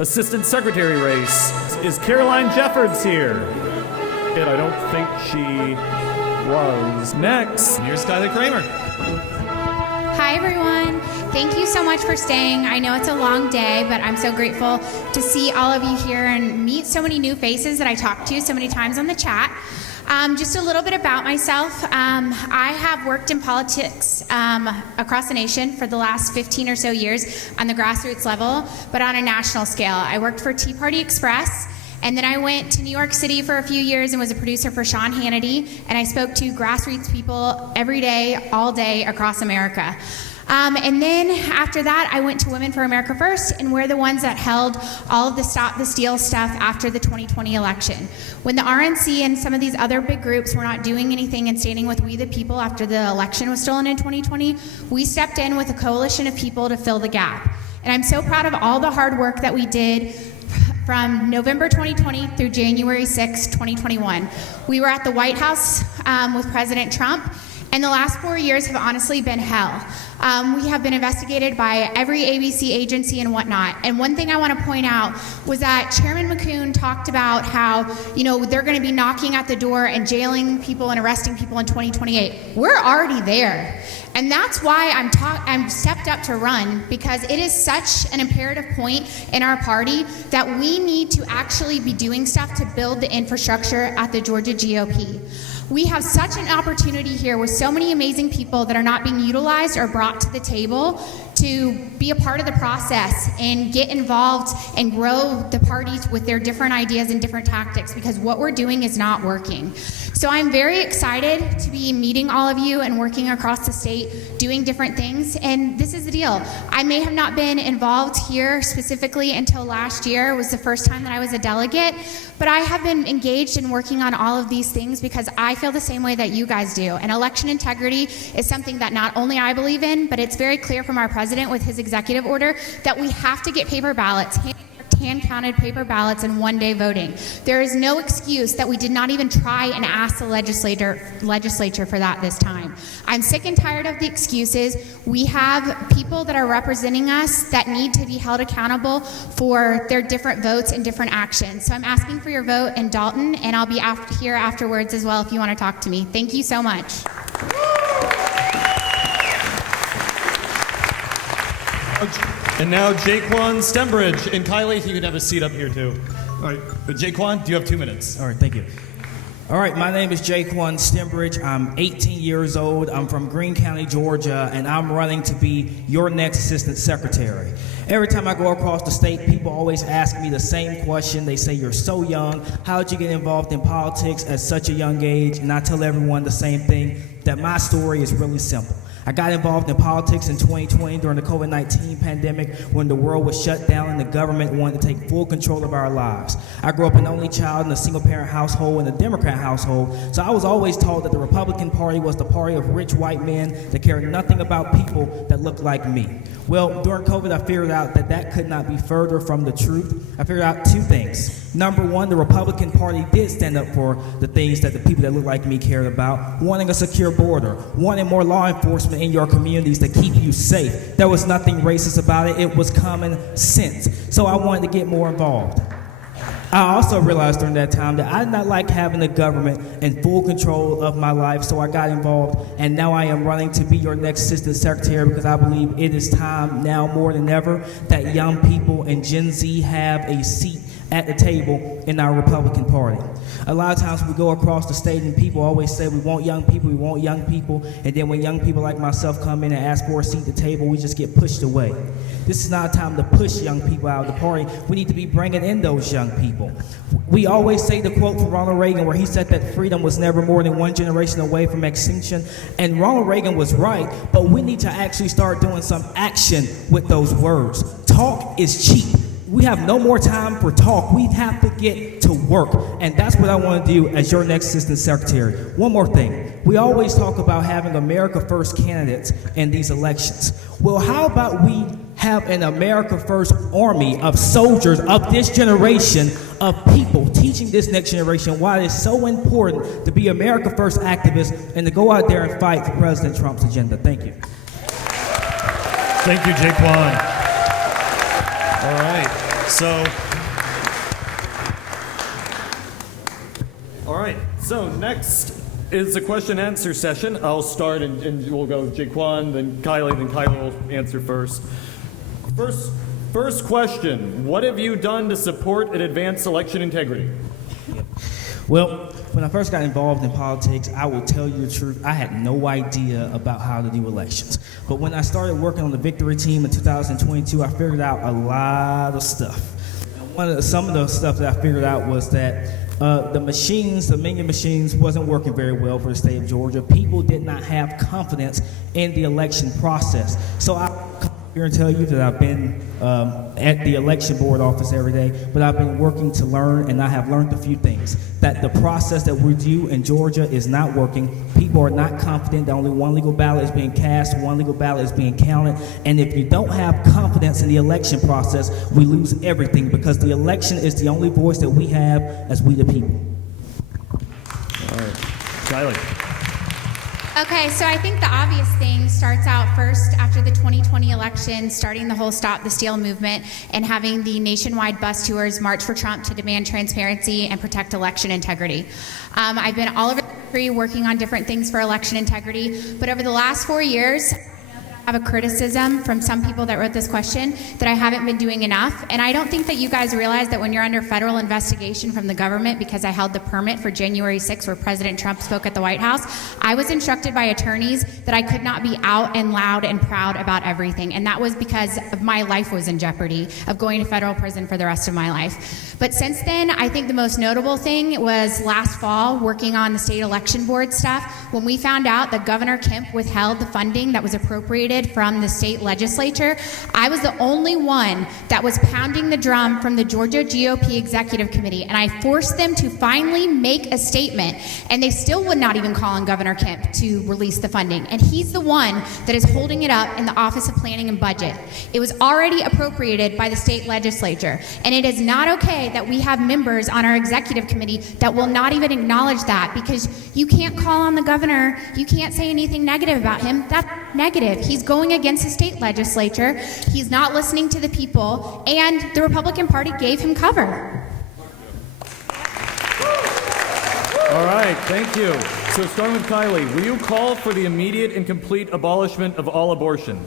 Assistant Secretary race. Is Caroline Jeffords here? And I don't think she was. Next, here's Kylie Kremer. Hi, everyone. Thank you so much for staying. I know it's a long day, but I'm so grateful to see all of you here and meet so many new faces that I talked to so many times on the chat. Just a little bit about myself. I have worked in politics across the nation for the last 15 or so years on the grassroots level, but on a national scale. I worked for Tea Party Express, and then I went to New York City for a few years and was a producer for Sean Hannity, and I spoke to grassroots people every day, all day across America. And then after that, I went to Women for America First, and we're the ones that held all of the Stop the Steal stuff after the 2020 election. When the RNC and some of these other big groups were not doing anything and standing with we the people after the election was stolen in 2020, we stepped in with a coalition of people to fill the gap. And I'm so proud of all the hard work that we did from November 2020 through January 6, 2021. We were at the White House with President Trump, and the last 4 years have honestly been hell. We have been investigated by every ABC agency and whatnot. And one thing I want to point out was that Chairman McCoon talked about how, they're going to be knocking at the door and jailing people and arresting people in 2028. We're already there. And that's why I'm stepped up to run, because it is such an imperative point in our party that we need to actually be doing stuff to build the infrastructure at the Georgia GOP. We have such an opportunity here with so many amazing people that are not being utilized or brought to the table to be a part of the process and get involved and grow the parties with their different ideas and different tactics, because what we're doing is not working. So I'm very excited to be meeting all of you and working across the state, doing different things. And this is the deal. I may have not been involved here specifically until last year. It was the first time that I was a delegate, but I have been engaged in working on all of these things because I feel the same way that you guys do. And election integrity is something that not only I believe in, but it's very clear from our president with his executive order that we have to get paper ballots, hand-counted paper ballots, and one-day voting. There is no excuse that we did not even try and ask the legislature for that this time. I'm sick and tired of the excuses. We have people that are representing us that need to be held accountable for their different votes and different actions. So I'm asking for your vote in Dalton, and I'll be here afterwards as well if you want to talk to me. Thank you so much. And now Jaquan Stembridge. And Kylie, if you could have a seat up here too. All right, Jaquan, you have 2 minutes. All right, thank you. All right, my name is Jaquan Stembridge. I'm 18 years old. I'm from Greene County, Georgia, and I'm running to be your next Assistant Secretary. Every time I go across the state, people always ask me the same question. They say, "You're so young. How did you get involved in politics at such a young age?" And I tell everyone the same thing, that my story is really simple. I got involved in politics in 2020 during the COVID-19 pandemic when the world was shut down and the government wanted to take full control of our lives. I grew up an only child in a single-parent household and a Democrat household, so I was always told that the Republican Party was the party of rich white men that cared nothing about people that looked like me. Well, during COVID, I figured out that that could not be further from the truth. I figured out two things. Number one, the Republican Party did stand up for the things that the people that look like me cared about, wanting a secure border, wanting more law enforcement in your communities to keep you safe. There was nothing racist about it. It was common sense. So I wanted to get more involved. I also realized during that time that I did not like having the government in full control of my life, so I got involved, and now I am running to be your next Assistant Secretary because I believe it is time now more than ever that young people and Gen Z have a seat at the table in our Republican Party. A lot of times we go across the state and people always say we want young people, and then when young people like myself come in and ask for a seat at the table, we just get pushed away. This is not a time to push young people out of the party. We need to be bringing in those young people. We always say the quote from Ronald Reagan where he said that freedom was never more than one generation away from extinction, and Ronald Reagan was right, but we need to actually start doing some action with those words. Talk is cheap. We have no more time for talk. We have to get to work. And that's what I want to do as your next Assistant Secretary. One more thing. We always talk about having America First candidates in these elections. Well, how about we have an America First army of soldiers of this generation of people teaching this next generation why it is so important to be America First activists and to go out there and fight for President Trump's agenda. Thank you. Thank you, Jaquan. All right. So, all right. So next is the question and answer session. I'll start and we'll go Jaquan, then Kylie will answer first. First question, what have you done to support and advance election integrity? Well, when I first got involved in politics, I will tell you the truth, I had no idea about how to do elections. But when I started working on the victory team in 2022, I figured out a lot of stuff. And some of the stuff that I figured out was that the minging machines wasn't working very well for the state of Georgia. People did not have confidence in the election process. So I come here and tell you that I've been at the election board office every day, but I've been working to learn, and I have learned a few things. That the process that we do in Georgia is not working. People are not confident that only one legal ballot is being cast, one legal ballot is being counted, and if you don't have confidence in the election process, we lose everything, because the election is the only voice that we have as we the people. All right. Kylie. Okay, so I think the obvious thing starts out first after the 2020 election, starting the whole Stop the Steal movement and having the nationwide bus tours March for Trump to demand transparency and protect election integrity. I've been all over the country working on different things for election integrity, but over the last 4 years, I have a criticism from some people that wrote this question that I haven't been doing enough. And I don't think that you guys realize that when you're under federal investigation from the government, because I held the permit for January 6th where President Trump spoke at the White House, I was instructed by attorneys that I could not be out and loud and proud about everything. And that was because of my life was in jeopardy of going to federal prison for the rest of my life. But since then, I think the most notable thing was last fall working on the state election board stuff when we found out that Governor Kemp withheld the funding that was appropriated from the state legislature. I was the only one that was pounding the drum from the Georgia GOP Executive Committee, and I forced them to finally make a statement, and they still would not even call on Governor Kemp to release the funding, and he's the one that is holding it up in the Office of Planning and Budget. It was already appropriated by the state legislature, and it is not okay that we have members on our executive committee that will not even acknowledge that, because you can't call on the governor, you can't say anything negative about him. That's negative. He's going against the state legislature, he's not listening to the people, and the Republican Party gave him cover. All right, thank you. So starting with Kylie, will you call for the immediate and complete abolishment of all abortion?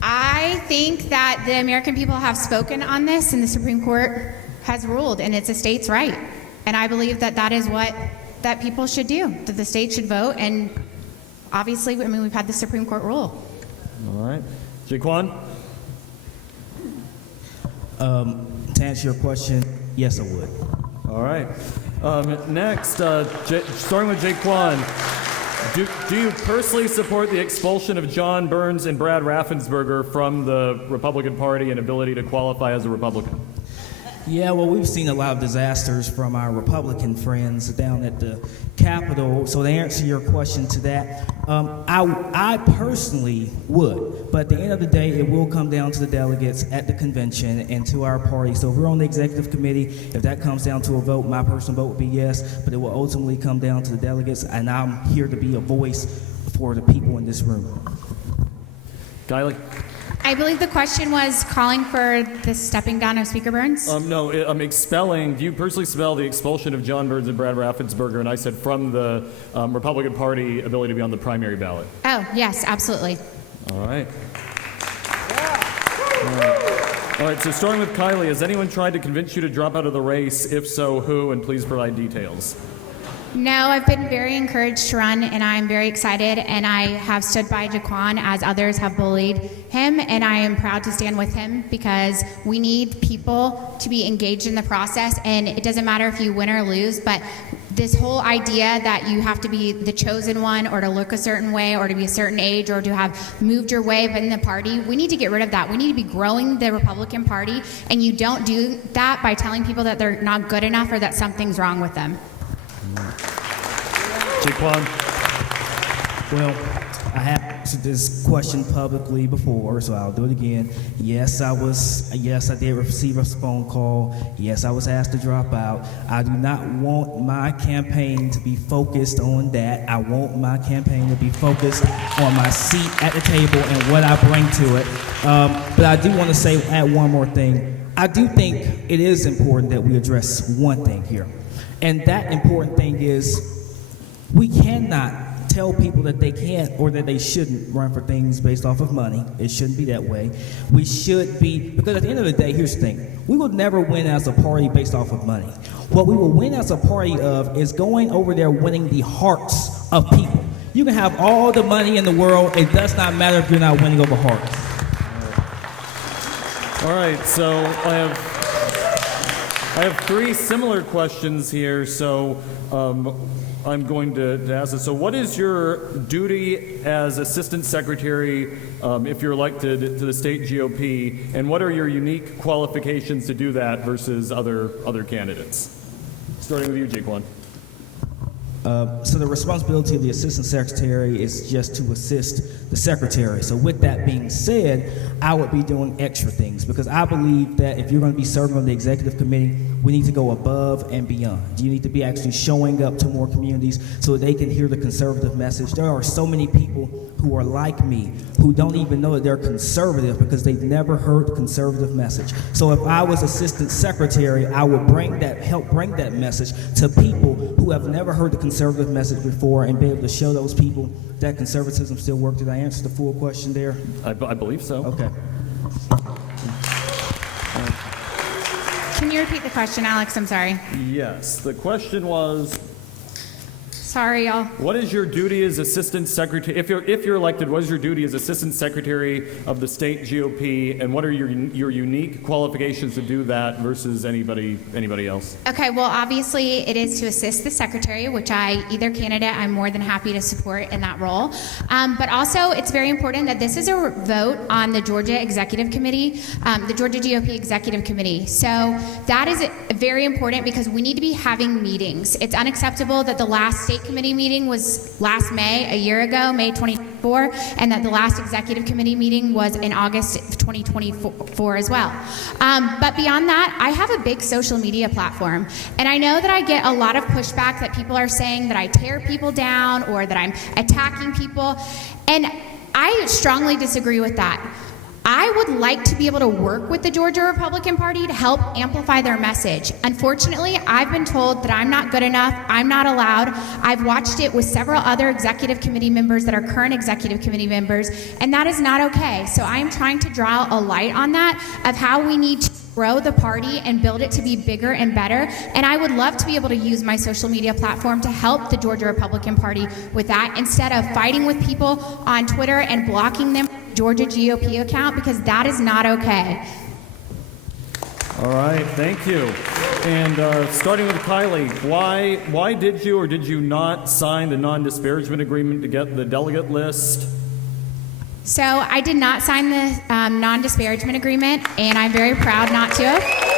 I think that the American people have spoken on this, and the Supreme Court has ruled, and it's a state's right. And I believe that that is what that people should do, that the state should vote, and obviously, I mean, we've had the Supreme Court rule. All right. Jaquan? To answer your question, yes, I would. All right. Next, starting with Jaquan, do you personally support the expulsion of John Burns and Brad Raffensperger from the Republican Party and ability to qualify as a Republican? Yeah, well, we've seen a lot of disasters from our Republican friends down at the Capitol. So to answer your question to that, I personally would. But at the end of the day, it will come down to the delegates at the convention and to our party. So if we're on the executive committee, if that comes down to a vote, my personal vote would be yes. But it will ultimately come down to the delegates, and I'm here to be a voice for the people in this room. Kylie? I believe the question was calling for the stepping down of Speaker Burns? No, I'm expelling. Do you personally spell the expulsion of John Burns and Brad Raffensperger? And I said from the Republican Party ability to be on the primary ballot. Oh, yes, absolutely. All right. All right, so starting with Kylie, has anyone tried to convince you to drop out of the race? If so, who? And please provide details. No, I've been very encouraged to run, and I'm very excited, and I have stood by Jaquan as others have bullied him, and I am proud to stand with him because we need people to be engaged in the process, and it doesn't matter if you win or lose, but this whole idea that you have to be the chosen one or to look a certain way or to be a certain age or to have moved your way in the party, we need to get rid of that. We need to be growing the Republican Party, and you don't do that by telling people that they're not good enough or that something's wrong with them. Jaquan? Well, I have answered this question publicly before, so I'll do it again. Yes, I did receive a phone call. Yes, I was asked to drop out. I do not want my campaign to be focused on that. I want my campaign to be focused on my seat at the table and what I bring to it. But I do want to add one more thing. I do think it is important that we address one thing here. And that important thing is we cannot tell people that they can't or that they shouldn't run for things based off of money. It shouldn't be that way. We should be, because at the end of the day, here's the thing. We will never win as a party based off of money. What we will win as a party of is going over there winning the hearts of people. You can have all the money in the world. It does not matter if you're not winning over hearts. All right, so I have three similar questions here, so I'm going to ask it. So what is your duty as Assistant Secretary if you're elected to the state GOP, and what are your unique qualifications to do that versus other candidates? Starting with you, Jaquan. So the responsibility of the Assistant Secretary is just to assist the Secretary. So with that being said, I would be doing extra things because I believe that if you're going to be serving on the Executive Committee, we need to go above and beyond. You need to be actually showing up to more communities so they can hear the conservative message. There are so many people who are like me who don't even know that they're conservative because they've never heard the conservative message. So if I was Assistant Secretary, I would help bring that message to people who have never heard the conservative message before and be able to show those people that conservatism still works. Did I answer the full question there? I believe so. Okay. Can you repeat the question, Alex? I'm sorry. Yes, the question was, Sorry, y'all. what is your duty as Assistant Secretary, if you're elected, what is your duty as Assistant Secretary of the state GOP, and what are your unique qualifications to do that versus anybody else? Okay, well, obviously, it is to assist the secretary, which either candidate, I'm more than happy to support in that role. But also, it's very important that this is a vote on the Georgia Executive Committee, the Georgia GOP Executive Committee. So that is very important because we need to be having meetings. It's unacceptable that the last state committee meeting was last May, a year ago, May 24, and that the last executive committee meeting was in August of 2024 as well. But beyond that, I have a big social media platform, and I know that I get a lot of pushback that people are saying that I tear people down or that I'm attacking people, and I strongly disagree with that. I would like to be able to work with the Georgia Republican Party to help amplify their message. Unfortunately, I've been told that I'm not good enough, I'm not allowed. I've watched it with several other executive committee members that are current executive committee members, and that is not okay. So I am trying to draw a light on that of how we need to grow the party and build it to be bigger and better. And I would love to be able to use my social media platform to help the Georgia Republican Party with that instead of fighting with people on Twitter and blocking them Georgia GOP account, because that is not okay. All right, thank you. And starting with Kylie, why did you or did you not sign the non-disparagement agreement to get the delegate list? So I did not sign the non-disparagement agreement, and I'm very proud not to have.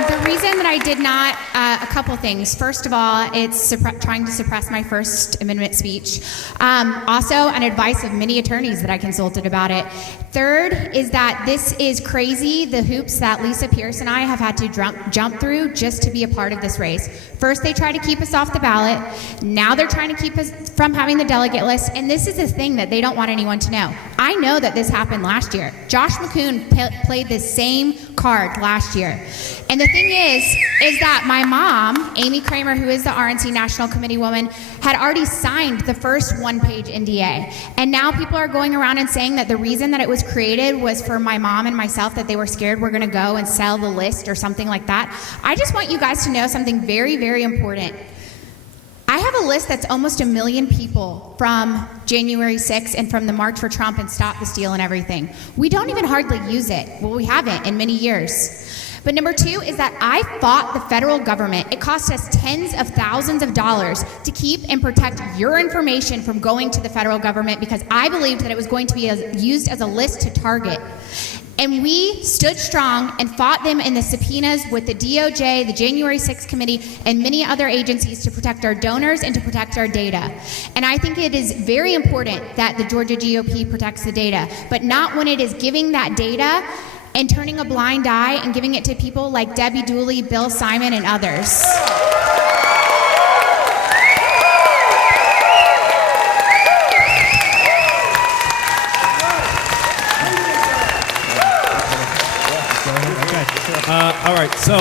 The reason that I did not, a couple things. First of all, it's trying to suppress my First Amendment speech. Also, an advice of many attorneys that I consulted about it. Third is that this is crazy, the hoops that Lisa Pierce and I have had to jump through just to be a part of this race. First, they tried to keep us off the ballot. Now they're trying to keep us from having the delegate list. And this is a thing that they don't want anyone to know. I know that this happened last year. Josh McCoon played this same card last year. And the thing is that my mom, Amy Kremer, who is the RNC National Committee woman, had already signed the first one-page NDA. And now people are going around and saying that the reason that it was created was for my mom and myself, that they were scared we're going to go and sell the list or something like that. I just want you guys to know something very, very important. I have a list that's almost 1 million people from January 6th and from the March for Trump and Stop the Steal and everything. We don't even hardly use it. Well, we haven't in many years. But number two is that I fought the federal government. It cost us tens of thousands of dollars to keep and protect your information from going to the federal government because I believed that it was going to be used as a list to target. And we stood strong and fought them in the subpoenas with the DOJ, the January 6th committee, and many other agencies to protect our donors and to protect our data. And I think it is very important that the Georgia GOP protects the data, but not when it is giving that data and turning a blind eye and giving it to people like Debbie Dooley, Bill Simon, and others. All right, so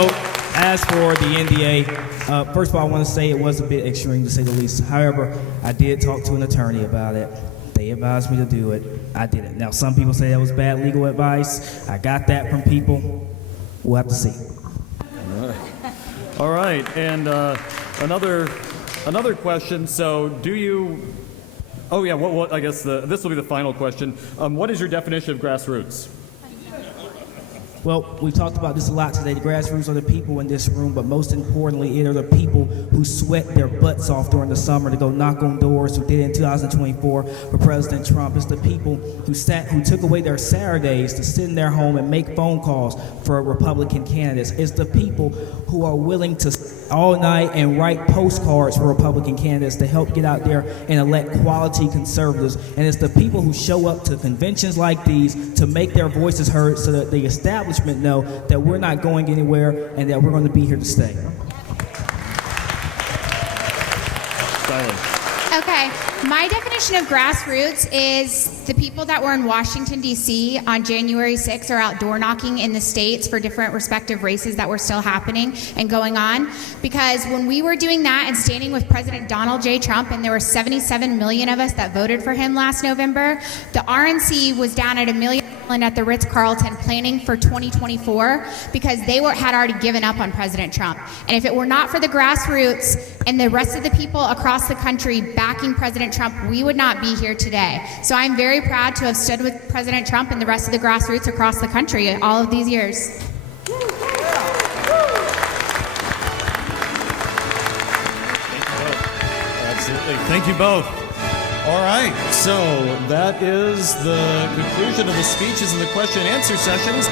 as for the NDA, first of all, I want to say it was a bit extreme to say the least. However, I did talk to an attorney about it. They advised me to do it. I did it. Now, some people say that was bad legal advice. I got that from people. We'll have to see. All right, and another question. So, do you? Oh yeah. What I guess this will be the final question. What is your definition of grassroots? Well, we've talked about this a lot today. The grassroots are the people in this room, but most importantly, it are the people who sweat their butts off during the summer to go knock on doors, who did it in 2024 for President Trump. It's the people who took away their Saturdays to sit in their home and make phone calls for Republican candidates. It's the people who are willing to all night and write postcards for Republican candidates to help get out there and elect quality conservatives. And it's the people who show up to conventions like these to make their voices heard so that the establishment know that we're not going anywhere and that we're going to be here to stay. Okay, my definition of grassroots is the people that were in Washington, D.C. on January 6th are out door knocking in the states for different respective races that were still happening and going on. Because when we were doing that and standing with President Donald J. Trump, and there were 77 million of us that voted for him last November, the RNC was down at $1 million at the Ritz-Carlton planning for 2024 because they had already given up on President Trump. And if it were not for the grassroots and the rest of the people across the country backing President Trump, we would not be here today. So I'm very proud to have stood with President Trump and the rest of the grassroots across the country all of these years. Absolutely. Thank you both. All right, so that is the conclusion of the speeches and the question and answer sessions.